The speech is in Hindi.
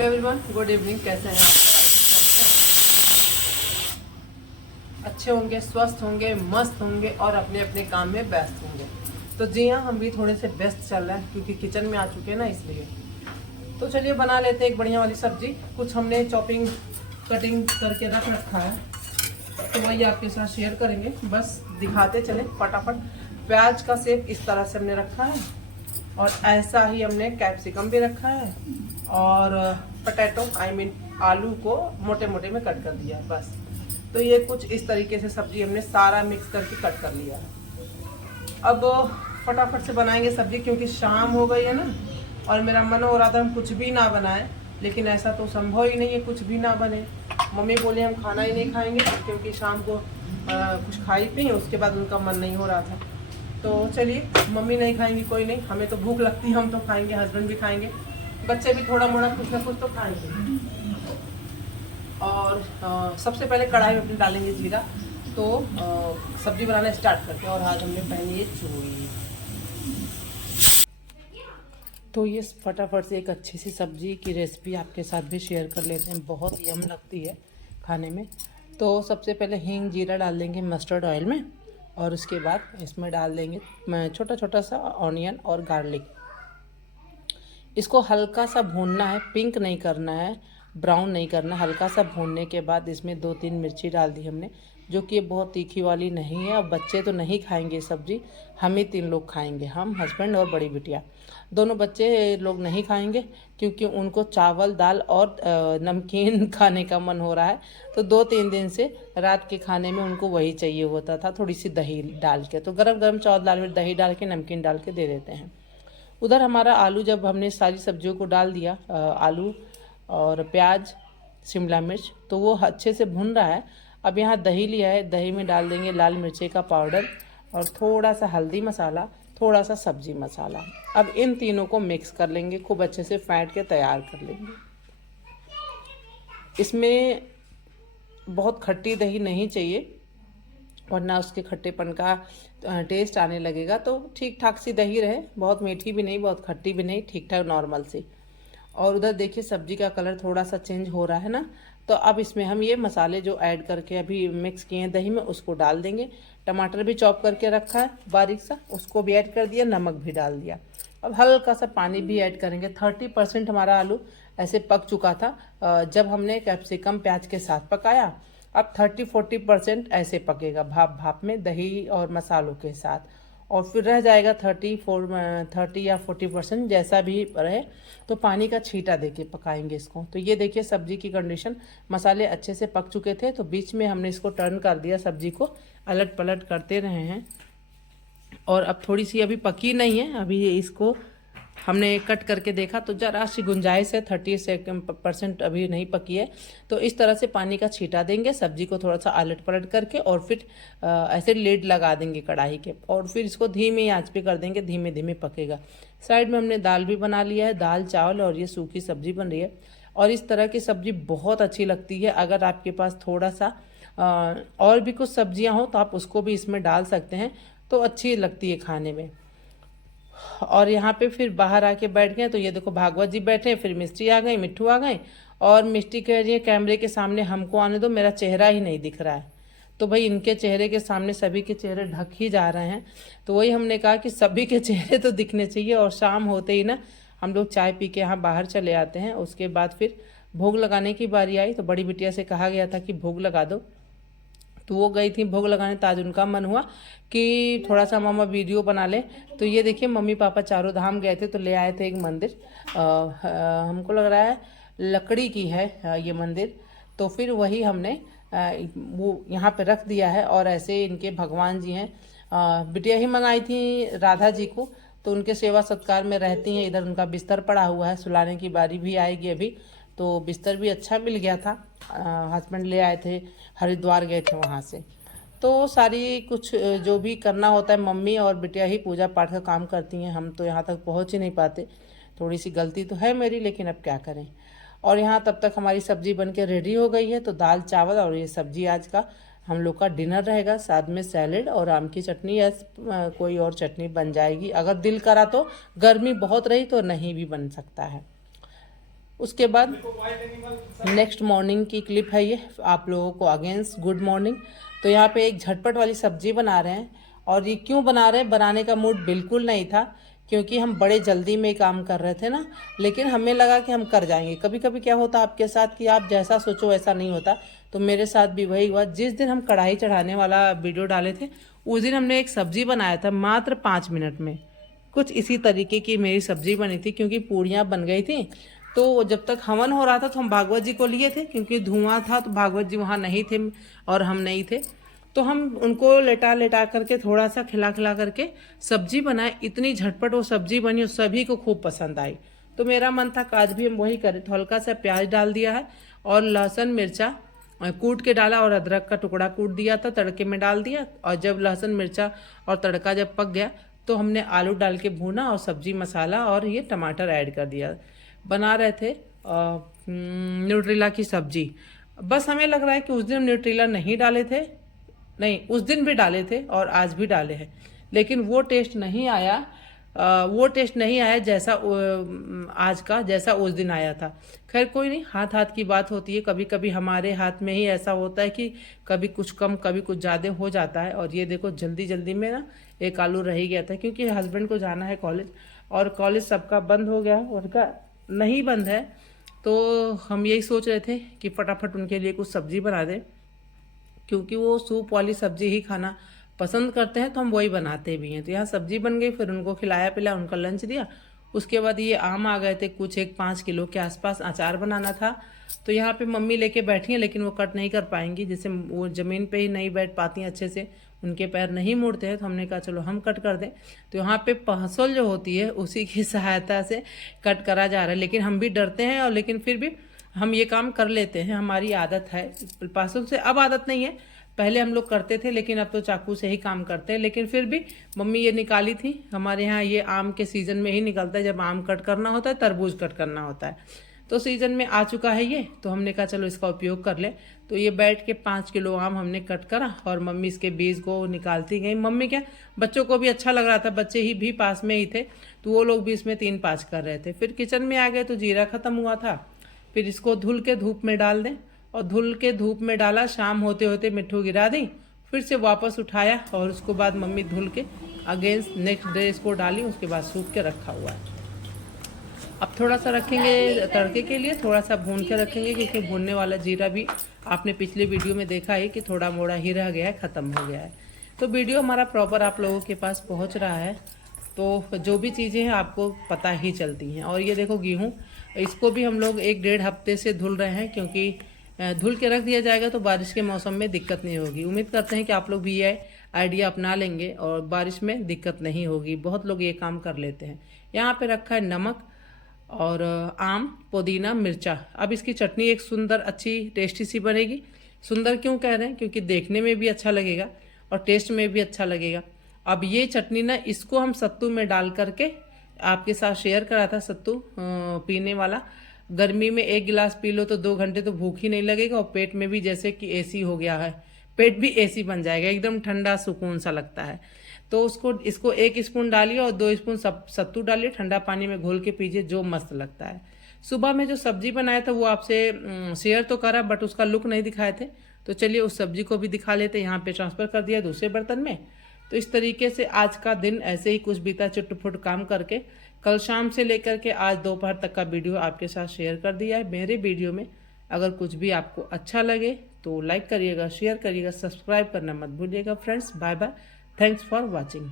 Hello everyone, good evening. कैसे हैं आप? अच्छे होंगे, स्वस्थ होंगे, मस्त होंगे और अपने अपने काम में व्यस्त होंगे। तो जी हाँ, हम भी थोड़े से व्यस्त चल रहे हैं क्योंकि किचन में आ चुके हैं ना, इसलिए। तो चलिए बना लेते हैं एक बढ़िया वाली सब्जी। कुछ हमने चॉपिंग कटिंग करके रख रखा है, तो वही आपके साथ शेयर करेंगे। बस दिखाते चले फटाफट। प्याज का शेप इस तरह से हमने रखा है और ऐसा ही हमने कैप्सिकम भी रखा है और पोटैटो आलू को मोटे मोटे में कट कर दिया है बस। तो ये कुछ इस तरीके से सब्जी हमने सारा मिक्स करके कट कर लिया है। अब फटाफट से बनाएंगे सब्जी क्योंकि शाम हो गई है ना, और मेरा मन हो रहा था हम कुछ भी ना बनाएं, लेकिन ऐसा तो संभव ही नहीं है कुछ भी ना बने। मम्मी बोली हम खाना ही नहीं खाएंगे क्योंकि शाम को कुछ खाई पी, उसके बाद उनका मन नहीं हो रहा था। तो चलिए, मम्मी नहीं खाएंगी कोई नहीं, हमें तो भूख लगती है, हम तो खाएंगे, हस्बैंड भी खाएंगे, बच्चे भी थोड़ा मोड़ा कुछ ना कुछ तो खाएंगे। और सबसे पहले कढ़ाई में अपने डालेंगे जीरा। तो सब्जी बनाना स्टार्ट करते हैं। और आज हमने पहनी है चूड़ी। तो ये फटाफट से एक अच्छी सी सब्जी की रेसिपी आपके साथ भी शेयर कर लेते हैं, बहुत यम लगती है खाने में। तो सबसे पहले हींग जीरा डाल देंगे मस्टर्ड ऑयल में, और उसके बाद इसमें डाल देंगे छोटा छोटा सा ऑनियन और गार्लिक। इसको हल्का सा भूनना है, पिंक नहीं करना है, ब्राउन नहीं करना, हल्का सा भूनने के बाद इसमें 2-3 मिर्ची डाल दी हमने, जो कि ये बहुत तीखी वाली नहीं है। और बच्चे तो नहीं खाएंगे सब्जी, हम ही 3 लोग खाएंगे, हम, हस्बैंड और बड़ी बिटिया। दोनों बच्चे लोग नहीं खाएंगे क्योंकि उनको चावल दाल और नमकीन खाने का मन हो रहा है। तो 2-3 दिन से रात के खाने में उनको वही चाहिए होता था, थोड़ी सी दही डाल के। तो गरम गरम चावल दाल में दही डाल के नमकीन डाल के दे देते हैं। उधर हमारा आलू, जब हमने सारी सब्जियों को डाल दिया, आलू और प्याज शिमला मिर्च, तो वो अच्छे से भुन रहा है। अब यहाँ दही लिया है, दही में डाल देंगे लाल मिर्ची का पाउडर और थोड़ा सा हल्दी मसाला, थोड़ा सा सब्जी मसाला। अब इन तीनों को मिक्स कर लेंगे, खूब अच्छे से फेंट के तैयार कर लेंगे। इसमें बहुत खट्टी दही नहीं चाहिए, वरना उसके खट्टेपन का टेस्ट आने लगेगा। तो ठीक ठाक सी दही रहे, बहुत मीठी भी नहीं, बहुत खट्टी भी नहीं, ठीक ठाक नॉर्मल सी। और उधर देखिए सब्जी का कलर थोड़ा सा चेंज हो रहा है ना। तो अब इसमें हम ये मसाले जो ऐड करके अभी मिक्स किए हैं दही में, उसको डाल देंगे। टमाटर भी चॉप करके रखा है बारीक सा, उसको भी ऐड कर दिया, नमक भी डाल दिया। अब हल्का सा पानी भी ऐड करेंगे। 30% हमारा आलू ऐसे पक चुका था जब हमने कैप्सिकम प्याज के साथ पकाया। अब 30-40% ऐसे पकेगा भाप भाप में दही और मसालों के साथ, और फिर रह जाएगा 30 या 40%, जैसा भी रहे। तो पानी का छींटा देके पकाएंगे इसको। तो ये देखिए सब्जी की कंडीशन, मसाले अच्छे से पक चुके थे, तो बीच में हमने इसको टर्न कर दिया, सब्जी को अलट पलट करते रहे हैं। और अब थोड़ी सी अभी पकी नहीं है, अभी इसको हमने कट करके देखा तो जरा सी गुंजाइश है, 30% अभी नहीं पकी है। तो इस तरह से पानी का छींटा देंगे सब्जी को थोड़ा सा अलट पलट करके, और फिर ऐसे लिड लगा देंगे कढ़ाई के, और फिर इसको धीमी आंच पे कर देंगे, धीमे धीमे पकेगा। साइड में हमने दाल भी बना लिया है, दाल चावल और ये सूखी सब्जी बन रही है। और इस तरह की सब्जी बहुत अच्छी लगती है। अगर आपके पास थोड़ा सा और भी कुछ सब्जियां हो तो आप उसको भी इसमें डाल सकते हैं, तो अच्छी लगती है खाने में। और यहाँ पे फिर बाहर आके बैठ गए, तो ये देखो भागवत जी बैठे, फिर मिस्टी आ गई, मिट्ठू आ गई। और मिस्टी कह रही है कैमरे के सामने हमको आने दो, मेरा चेहरा ही नहीं दिख रहा है। तो भाई इनके चेहरे के सामने सभी के चेहरे ढक ही जा रहे हैं। तो वही हमने कहा कि सभी के चेहरे तो दिखने चाहिए। और शाम होते ही ना हम लोग चाय पी के यहाँ बाहर चले आते हैं। उसके बाद फिर भोग लगाने की बारी आई, तो बड़ी बिटिया से कहा गया था कि भोग लगा दो, तो वो गई थी भोग लगाने। तो आज उनका मन हुआ कि थोड़ा सा मामा वीडियो बना ले। तो ये देखिए मम्मी पापा चारों धाम गए थे, तो ले आए थे एक मंदिर। हमको लग रहा है लकड़ी की है ये मंदिर। तो फिर वही हमने वो यहाँ पे रख दिया है। और ऐसे इनके भगवान जी हैं, बिटिया ही मंगाई थी राधा जी को, तो उनके सेवा सत्कार में रहती हैं। इधर उनका बिस्तर पड़ा हुआ है, सुलाने की बारी भी आएगी अभी। तो बिस्तर भी अच्छा मिल गया था, हस्बैंड ले आए थे, हरिद्वार गए थे वहाँ से। तो सारी कुछ जो भी करना होता है, मम्मी और बिटिया ही पूजा पाठ का काम करती हैं, हम तो यहाँ तक पहुँच ही नहीं पाते। थोड़ी सी गलती तो है मेरी, लेकिन अब क्या करें। और यहाँ तब तक हमारी सब्जी बन के रेडी हो गई है। तो दाल चावल और ये सब्जी आज का हम लोग का डिनर रहेगा, साथ में सैलेड और आम की चटनी या कोई और चटनी बन जाएगी। अगर दिल करा तो, गर्मी बहुत रही तो नहीं भी बन सकता है। उसके बाद नेक्स्ट मॉर्निंग की क्लिप है ये, आप लोगों को अगेंस्ट गुड मॉर्निंग। तो यहाँ पे एक झटपट वाली सब्जी बना रहे हैं, और ये क्यों बना रहे हैं, बनाने का मूड बिल्कुल नहीं था, क्योंकि हम बड़े जल्दी में काम कर रहे थे ना। लेकिन हमें लगा कि हम कर जाएंगे। कभी कभी क्या होता आपके साथ कि आप जैसा सोचो वैसा नहीं होता, तो मेरे साथ भी वही हुआ। जिस दिन हम कढ़ाई चढ़ाने वाला वीडियो डाले थे, उस दिन हमने एक सब्जी बनाया था मात्र 5 मिनट में। कुछ इसी तरीके की मेरी सब्जी बनी थी, क्योंकि पूड़ियाँ बन गई थी। तो जब तक हवन हो रहा था तो हम भागवत जी को लिए थे, क्योंकि धुआं था तो भागवत जी वहाँ नहीं थे और हम नहीं थे। तो हम उनको लेटा लेटा करके थोड़ा सा खिला खिला करके सब्जी बनाए। इतनी झटपट वो सब्जी बनी और सभी को खूब पसंद आई। तो मेरा मन था कि आज भी हम वही करें। तो हल्का सा प्याज डाल दिया है और लहसुन मिर्चा कूट के डाला, और अदरक का टुकड़ा कूट दिया था, तड़के में डाल दिया। और जब लहसुन मिर्चा और तड़का जब पक गया तो हमने आलू डाल के भूना, और सब्जी मसाला और ये टमाटर ऐड कर दिया। बना रहे थे न्यूट्रेला की सब्जी। बस हमें लग रहा है कि उस दिन हम न्यूट्रेला नहीं डाले थे, नहीं उस दिन भी डाले थे और आज भी डाले हैं, लेकिन वो टेस्ट नहीं आया। जैसा आज का जैसा उस दिन आया था। खैर कोई नहीं, हाथ हाथ की बात होती है। कभी कभी हमारे हाथ में ही ऐसा होता है कि कभी कुछ कम कभी कुछ ज़्यादा हो जाता है। और ये देखो जल्दी जल्दी में ना एक आलू रह ही गया था, क्योंकि हस्बैंड को जाना है कॉलेज, और कॉलेज सबका बंद हो गया, उनका नहीं बंद है। तो हम यही सोच रहे थे कि फटाफट उनके लिए कुछ सब्जी बना दें, क्योंकि वो सूप वाली सब्जी ही खाना पसंद करते हैं, तो हम वही बनाते भी हैं। तो यहाँ सब्जी बन गई, फिर उनको खिलाया पिलाया, उनका लंच दिया। उसके बाद ये आम आ गए थे कुछ, एक 5 किलो के आसपास। अचार बनाना था, तो यहाँ पे मम्मी लेके बैठी हैं, लेकिन वो कट नहीं कर पाएंगी। जैसे वो ज़मीन पे ही नहीं बैठ पाती हैं अच्छे से, उनके पैर नहीं मुड़ते हैं। तो हमने कहा चलो हम कट कर दें। तो यहाँ पे पहसल जो होती है उसी की सहायता से कट करा जा रहा है। लेकिन हम भी डरते हैं, और लेकिन फिर भी हम ये काम कर लेते हैं, हमारी आदत है। पासों से अब आदत नहीं है, पहले हम लोग करते थे, लेकिन अब तो चाकू से ही काम करते हैं। लेकिन फिर भी मम्मी ये निकाली थी। हमारे यहाँ ये आम के सीज़न में ही निकलता है, जब आम कट करना होता है, तरबूज कट करना होता है। तो सीज़न में आ चुका है ये, तो हमने कहा चलो इसका उपयोग कर लें। तो ये बैठ के 5 किलो आम हमने कट करा, और मम्मी इसके बीज को निकालती गई। मम्मी क्या, बच्चों को भी अच्छा लग रहा था, बच्चे ही भी पास में ही थे, तो वो लोग भी इसमें 3-5 कर रहे थे। फिर किचन में आ गए तो जीरा ख़त्म हुआ था। फिर इसको धुल के धूप में डाल दें, और धुल के धूप में डाला। शाम होते होते मिट्टू गिरा दी, फिर से वापस उठाया, और उसके बाद मम्मी धुल के अगेंस्ट नेक्स्ट डे इसको डाली। उसके बाद सूख के रखा हुआ है। अब थोड़ा सा रखेंगे तड़के के लिए, थोड़ा सा भून के रखेंगे, क्योंकि भूनने वाला जीरा भी आपने पिछले वीडियो में देखा है कि थोड़ा मोड़ा ही रह गया है, ख़त्म हो गया है। तो वीडियो हमारा प्रॉपर आप लोगों के पास पहुंच रहा है, तो जो भी चीज़ें हैं आपको पता ही चलती हैं। और ये देखो गेहूँ, इसको भी हम लोग 1-1.5 हफ्ते से धुल रहे हैं, क्योंकि धुल के रख दिया जाएगा तो बारिश के मौसम में दिक्कत नहीं होगी। उम्मीद करते हैं कि आप लोग भी ये आइडिया अपना लेंगे और बारिश में दिक्कत नहीं होगी। बहुत लोग ये काम कर लेते हैं। यहाँ पे रखा है नमक और आम, पुदीना, मिर्चा। अब इसकी चटनी एक सुंदर अच्छी टेस्टी सी बनेगी। सुंदर क्यों कह रहे हैं, क्योंकि देखने में भी अच्छा लगेगा और टेस्ट में भी अच्छा लगेगा। अब ये चटनी ना, इसको हम सत्तू में डाल करके आपके साथ शेयर करा था, सत्तू पीने वाला। गर्मी में 1 गिलास पी लो तो 2 घंटे तो भूख ही नहीं लगेगा, और पेट में भी जैसे कि एसी हो गया है, पेट भी एसी बन जाएगा, एकदम ठंडा सुकून सा लगता है। तो इसको 1 स्पून डालिए और 2 स्पून सत्तू डालिए, ठंडा पानी में घोल के पीजिए, जो मस्त लगता है। सुबह में जो सब्जी बनाया था वो आपसे शेयर तो करा, बट उसका लुक नहीं दिखाए थे, तो चलिए उस सब्जी को भी दिखा लेते। यहाँ पे ट्रांसफ़र कर दिया दूसरे बर्तन में। तो इस तरीके से आज का दिन ऐसे ही कुछ बीता, चुट-पुट काम करके। कल शाम से लेकर के आज दोपहर तक का वीडियो आपके साथ शेयर कर दिया है। मेरे वीडियो में अगर कुछ भी आपको अच्छा लगे तो लाइक करिएगा, शेयर करिएगा, सब्सक्राइब करना मत भूलिएगा। Friends, bye bye, thanks for watching.